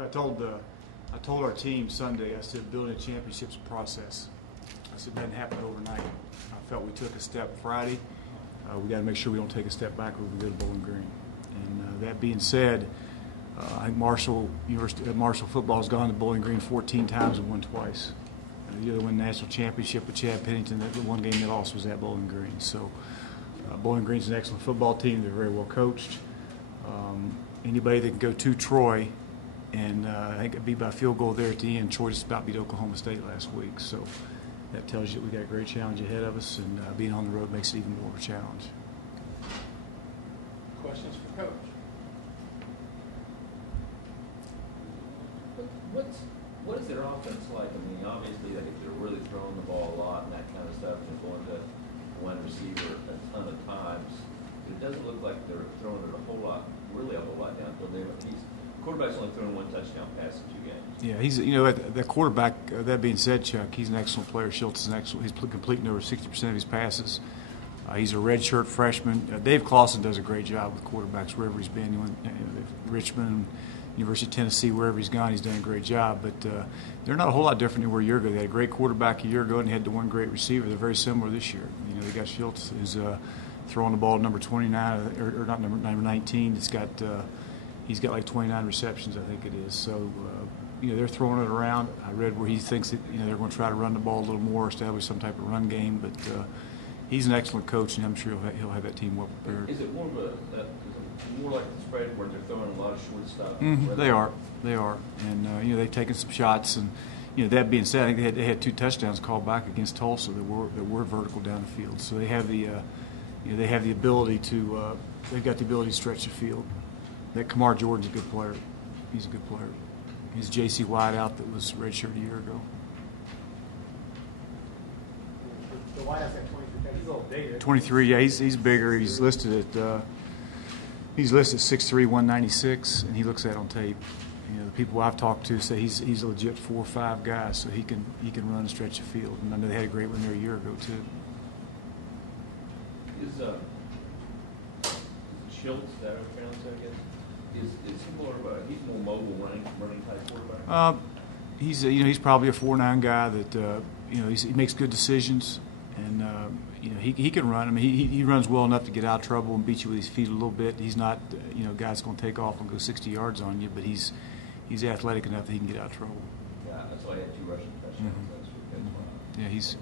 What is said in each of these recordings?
I told our team Sunday, I said, building a championship's a process. I said, it doesn't happen overnight. I felt we took a step Friday. We got to make sure we don't take a step backward when we go to Bowling Green. And that being said, I think Marshall football has gone to Bowling Green 14 times and won twice. The other won national championship with Chad Pennington. The one game they lost was at Bowling Green. So Bowling Green's an excellent football team. They're very well coached. Anybody that can go to Troy, and I think it'd be by field goal there at the end. Troy just about beat Oklahoma State last week. So that tells you that we got a great challenge ahead of us, and being on the road makes it even more of a challenge. Questions for Coach? What is their offense like? I mean, obviously, like if they're really throwing the ball a lot and that kind of stuff, and going to one receiver a ton of times, it doesn't look like they're throwing it a whole lot downfield. Quarterback's only thrown one touchdown pass in 2 games. Yeah, he's the quarterback. That being said, Chuck, he's an excellent player. Schultz is an excellent. He's completing over 60% of his passes. He's a redshirt freshman. Dave Clawson does a great job with quarterbacks wherever he's been. Richmond, University of Tennessee, wherever he's gone, he's done a great job. But they're not a whole lot different than where a year ago. They had a great quarterback a year ago, and they had the one great receiver. They're very similar this year. They got Schultz, who's throwing the ball number 29, or not number 19. He's got like 29 receptions, I think it is. So they're throwing it around. I read where he thinks that they're going to try to run the ball a little more, establish some type of run game. But he's an excellent coach, and I'm sure he'll have that team well prepared. Is it more like the spread where they're throwing a lot of short stuff? Mm-hmm. They are, and they've taken some shots. And that being said, I think they had 2 touchdowns called back against Tulsa that were vertical down the field. So they have the ability to they've got the ability to stretch the field. That Kamar Jordan's a good player. He's a good player. He's J.C. Wideout that was redshirt a year ago. The Wideout's got 23. He's a little bigger. 23, yeah, he's bigger. He's listed at 6'3", 196, and he looks at it on tape. The people I've talked to say he's a legit 4-5 guy, so he can run and stretch the field. And I know they had a great one there a year ago too. Is Schultz, that I pronounce it, I guess? Is he more he's more mobile running type quarterback? He's probably a 4-9 guy that he makes good decisions, and he can run. I mean, he runs well enough to get out of trouble and beat you with his feet a little bit. He's not a guy that's going to take off and go 60 yards on you, but he's athletic enough that he can get out of trouble. Yeah, that's why he had 2 rushing touchdowns. Mm-hmm. Yeah, he's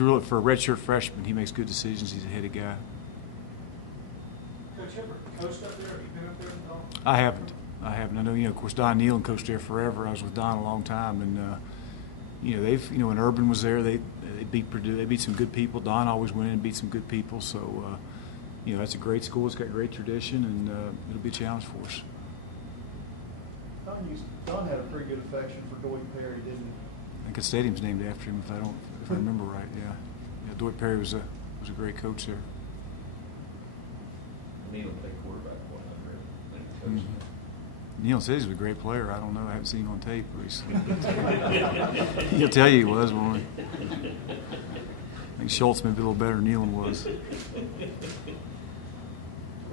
really, for a redshirt freshman, he makes good decisions. He's a headed guy. Coach, you ever coached up there? Have you been up there at all? I haven't. I know, of course, Don Nealon coached there forever. I was with Don a long time, and when Urban was there, they beat Purdue. They beat some good people. Don always went in and beat some good people. So, that's a great school. It's got great tradition, and it'll be a challenge for us. Don had a pretty good affection for Doyd Perry, didn't he? I think the stadium's named after him, if I remember right. Yeah, Doyd Perry was a great coach there. Neal played quarterback for him. Neal says he was a great player. I don't know. I haven't seen him on tape recently. He'll tell you he was one. I think Schultz may be a little better than Nealon was. We're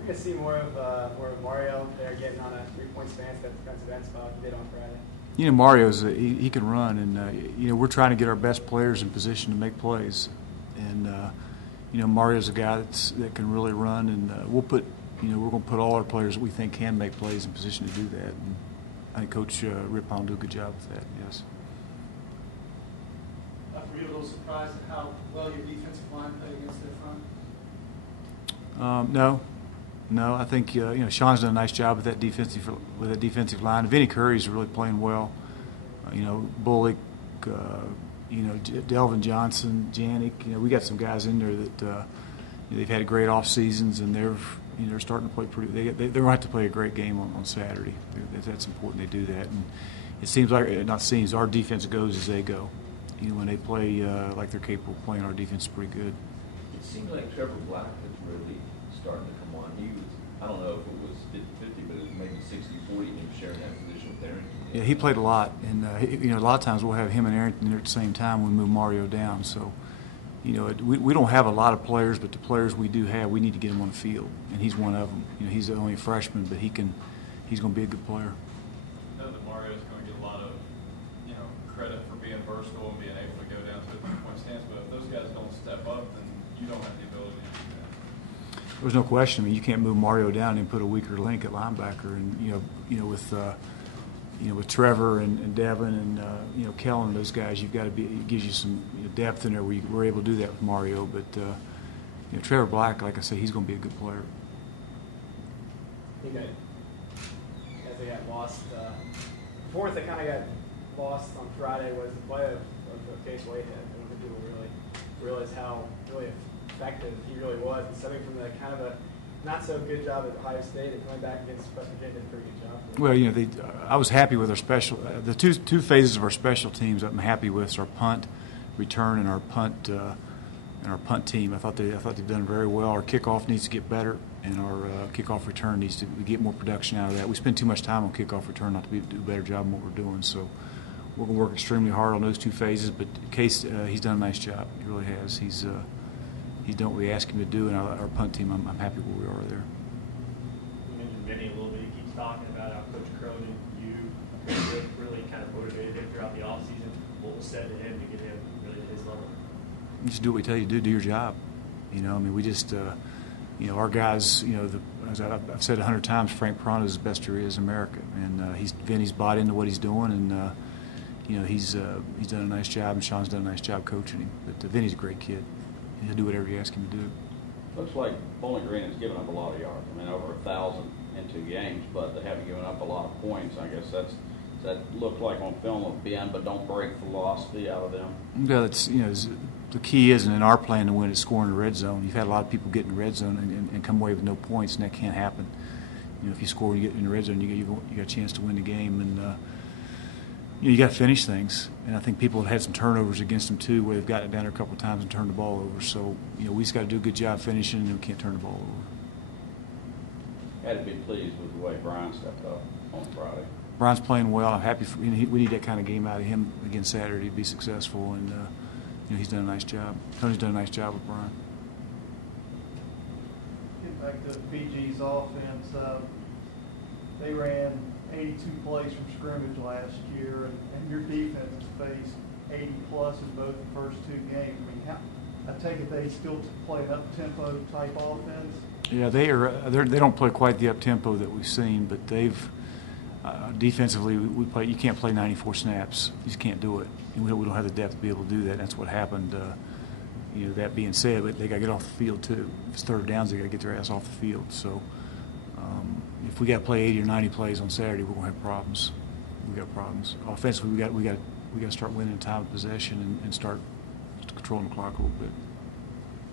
going to see more of Mario there getting on a 3-point stance, that defensive end spot he did on Friday. Mario's he can run, and we're trying to get our best players in position to make plays, and Mario's a guy that can really run, and we're going to put all our players that we think can make plays in position to do that. And I think Coach Rippon will do a good job with that. Yes. Were you a little surprised at how well your defensive line played against their front? No. I think Sean's done a nice job with that defensive line. Vinny Curry's really playing well. Bullock, Delvin Johnson, Janik. We got some guys in there that they've had great off seasons, and they're starting to play pretty. They're going to have to play a great game on Saturday. That's important. They do that, and it seems like our defense goes as they go. When they play like they're capable of playing, our defense is pretty good. It seems like Trevor Black is really starting to come on. He was, I don't know if it was 50-50, but it was maybe 60-40. He was sharing that position with Arrington. Yeah, he played a lot, and a lot of times we'll have him and Arrington there at the same time when we move Mario down. So, we don't have a lot of players, but the players we do have, we need to get him on the field, and he's one of them. He's only a freshman, but he's going to be a good player. I know that Mario's going to get a lot of, credit for being versatile and being able to go down to a three-point stance. But if those guys don't step up, then you don't have the ability to do that. There's no question. I mean, you can't move Mario down and put a weaker link at linebacker. And with Trevor and Devin and Kellen, those guys, you've got to be. It gives you some depth in there where we're able to do that with Mario. But Trevor Black, like I said, he's going to be a good player. You guys they got lost. Fourth, they kind of got lost on Friday was the play of Case Whitehead. I don't think people really realize how really effective he really was. And stemming from the kind of a not so good job at Ohio State and coming back against West Virginia did a pretty good job. Well, I was happy with our special. The two phases of our special teams I'm happy with is our punt return and our punt team. I thought they've done very well. Our kickoff needs to get better, and our kickoff return needs to get more production out of that. We spend too much time on kickoff return not to do a better job in what we're doing. So we're going to work extremely hard on those two phases. But Case, he's done a nice job. He really has. He's done what we asked him to do, and our punt team, I'm happy where we are there. You mentioned Vinny a little bit. He keeps talking about how Coach Cronin, you really kind of motivated him throughout the offseason. What was said to him to get him really at his level? You just do what we tell you to do your job. We just, our guys, as I've said 100 times, Frank Prano is the best there is in America. And Vinny's bought into what he's doing, and, he's done a nice job, and Sean's done a nice job coaching him. But Vinny's a great kid. He'll do whatever you ask him to do. Looks like Bowling Green has given up a lot of yards. I mean, over 1,000 in 2 games, but they haven't given up a lot of points. I guess that looked like on film a bend but don't break philosophy out of them. Yeah, that's the key isn't in our plan to win. It's scoring in the red zone. You've had a lot of people get in the red zone and come away with no points, and that can't happen. If you score and you get in the red zone, you got a chance to win the game, and you got to finish things. And I think people have had some turnovers against them too, where they've gotten it down there a couple of times and turned the ball over. So we just got to do a good job finishing, and we can't turn the ball over. Had to be pleased with the way Brian stepped up on Friday. Brian's playing well. I'm happy. We need that kind of game out of him again Saturday to be successful, and he's done a nice job. Tony's done a nice job with Brian. Getting back to BG's offense, they ran 82 plays from scrimmage last year, and your defense has faced 80 plus in both the first 2 games. I mean, I take it they still play an up-tempo type offense? Yeah, they don't play quite the up-tempo that we've seen, but they've defensively we play. You can't play 94 snaps. You just can't do it. And we don't have the depth to be able to do that. That's what happened. That being said, they got to get off the field too. If it's third downs, they got to get their ass off the field. So if we got to play 80 or 90 plays on Saturday, we're going to have problems. We got problems. Offensively, we got to start winning time of possession and start controlling the clock a little bit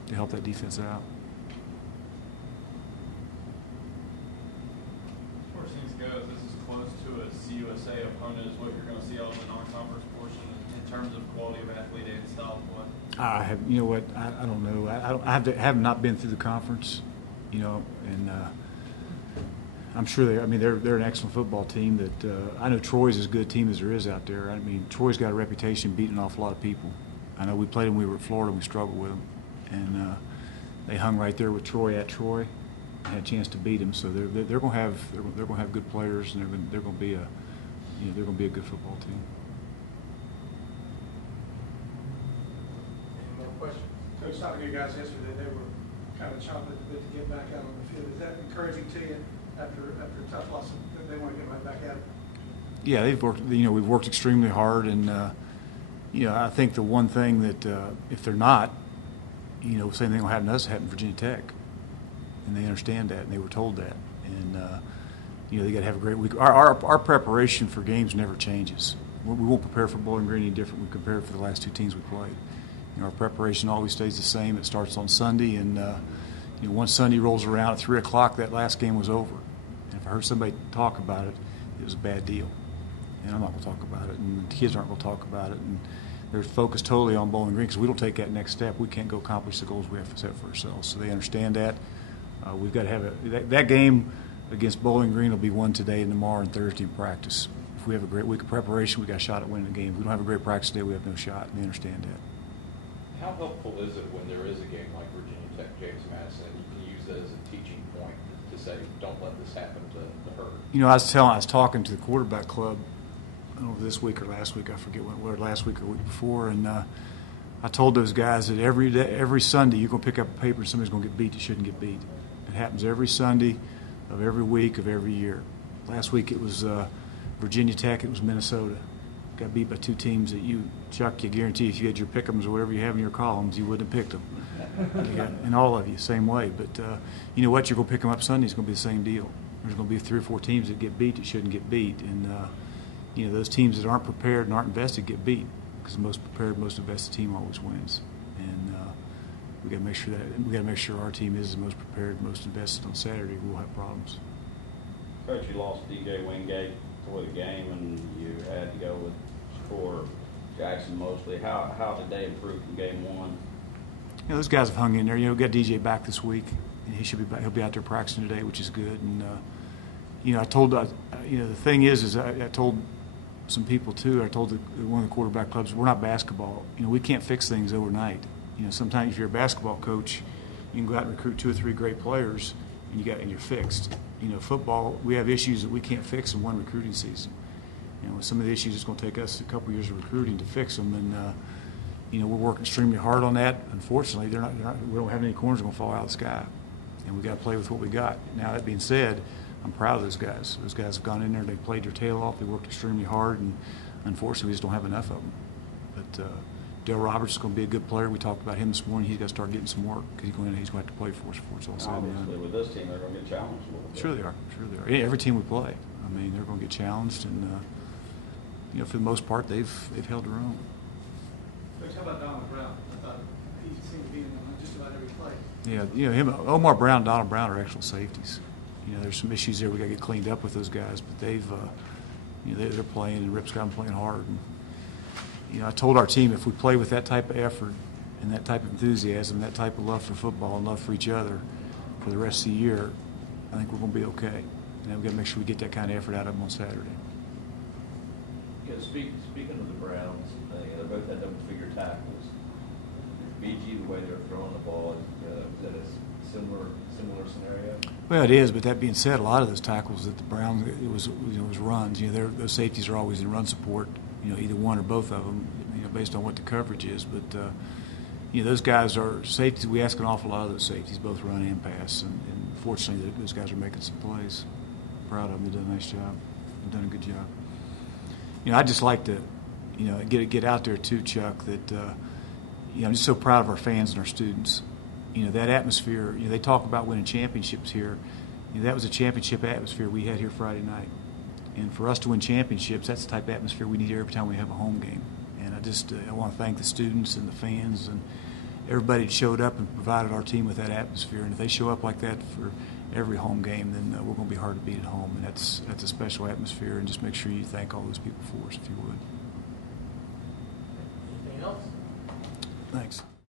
to help that defense out. As far as things go, if this is close to a CUSA opponent, is what you're going to see out of the non-conference portion in terms of quality of athlete and style of play? I have, I don't know. I have not been through the conference, and I'm sure they're an excellent football team. That I know Troy's as good a team as there is out there. I mean, Troy's got a reputation beating an awful lot of people. I know we played them when we were at Florida. We struggled with them, and they hung right there with Troy at Troy. And had a chance to beat them. So they're going to have good players, and they're going to be a good football team. Any more questions? Coach, talking to you guys yesterday, they were kind of chomping at the bit to get back out on the field. Is that encouraging to you after a tough loss that they want to get right back at it? Yeah, they've worked. We've worked extremely hard, and I think the one thing that if they're not, same thing will happen to us happen to Virginia Tech, and they understand that, and they were told that, and they got to have a great week. Our preparation for games never changes. We won't prepare for Bowling Green any different. We prepare for the last 2 teams we played. Our preparation always stays the same. It starts on Sunday, and once Sunday rolls around at 3 o'clock, that last game was over. And if I heard somebody talk about it, it was a bad deal. And I'm not going to talk about it, and the kids aren't going to talk about it. And they're focused totally on Bowling Green because we don't take that next step. We can't go accomplish the goals we have to set for ourselves. So they understand that. We've got to have that game against Bowling Green will be won today and tomorrow and Thursday in practice. If we have a great week of preparation, we got a shot at winning the game. If we don't have a great practice day, we have no shot, and they understand that. How helpful is it when there is a game like Virginia Tech, James Madison, and you can use that as a teaching point to say, don't let this happen to her? I was talking to the quarterback club I don't know, this week or last week, I forget when it was, last week or week before, and I told those guys that every Sunday you're going to pick up a paper and somebody's going to get beat that shouldn't get beat. It happens every Sunday of every week of every year. Last week it was Virginia Tech, it was Minnesota. Got beat by two teams that you, Chuck, you guarantee if you had your pick'ems or whatever you have in your columns, you wouldn't have picked them. And all of you, same way. But you know what? You're going to pick them up Sunday, it's going to be the same deal. There's going to be 3 or 4 teams that get beat that shouldn't get beat. And, you know, those teams that aren't prepared and aren't invested get beat because the most prepared, most invested team always wins. And we got to make sure that we got to make sure our team is the most prepared, most invested on Saturday. We'll have problems. Coach, you lost DJ Wingate for the game, and you had to go with for Jackson mostly. How did they improve from game 1? You know, those guys have hung in there. You know, we got DJ back this week, and he should be back. He'll be out there practicing today, which is good. And you know, I told you know, the thing is I told some people too. I told one of the quarterback clubs, we're not basketball. You know, we can't fix things overnight. You know, sometimes if you're a basketball coach, you can go out and recruit 2 or 3 great players, and you're fixed. You know, football, we have issues that we can't fix in one recruiting season. You know, some of the issues it's going to take us a couple years of recruiting to fix them, and you know, we're working extremely hard on that. Unfortunately, we don't have any corners going to fall out of the sky, and we got to play with what we got. Now that being said, I'm proud of those guys. Those guys have gone in there, they played their tail off, they worked extremely hard, and unfortunately, we just don't have enough of them. But Dale Roberts is going to be a good player. We talked about him this morning. He's got to start getting some work because he's going to have to play for us before it's all said and Obviously, done. with this team, they're going to get challenged a little bit. Sure they are. Sure they are. Every team we play, I mean, they're going to get challenged, and you know, for the most part, they've held their own. Coach, how about Donald Brown? I thought he seemed to be in just about every play. Yeah, you know, him, Omar Brown, Donald Brown are actual safeties. You know, there's some issues there we got to get cleaned up with those guys, but they've, you know, they're playing, and Rip's got them playing hard. And, you know, I told our team if we play with that type of effort and that type of enthusiasm, that type of love for football and love for each other for the rest of the year, I think we're going to be okay. And we've got to make sure we get that kind of effort out of them on Saturday. You know, speaking of the Browns, they both had double-figure tackles. BG, the way they're throwing the ball, is that a similar scenario? Well, it is, but that being said, a lot of those tackles that the Browns, it was runs. You know, those safeties are always in run support. You know, either one or both of them. You know, based on what the coverage is. But you know, those guys are safeties. We ask an awful lot of those safeties, both run and pass. And fortunately, those guys are making some plays. Proud of them. They've done a nice job. They've done a good job. You know, I just like to, you know, get out there too, Chuck. That you know, I'm just so proud of our fans and our students. You know, that atmosphere. You know, they talk about winning championships here. You know, that was a championship atmosphere we had here Friday night. And for us to win championships, that's the type of atmosphere we need every time we have a home game. And I want to thank the students and the fans and everybody that showed up and provided our team with that atmosphere. And if they show up like that for every home game, then we're going to be hard to beat at home. And that's a special atmosphere. And just make sure you thank all those people for us, if you would. Anything else? Thanks.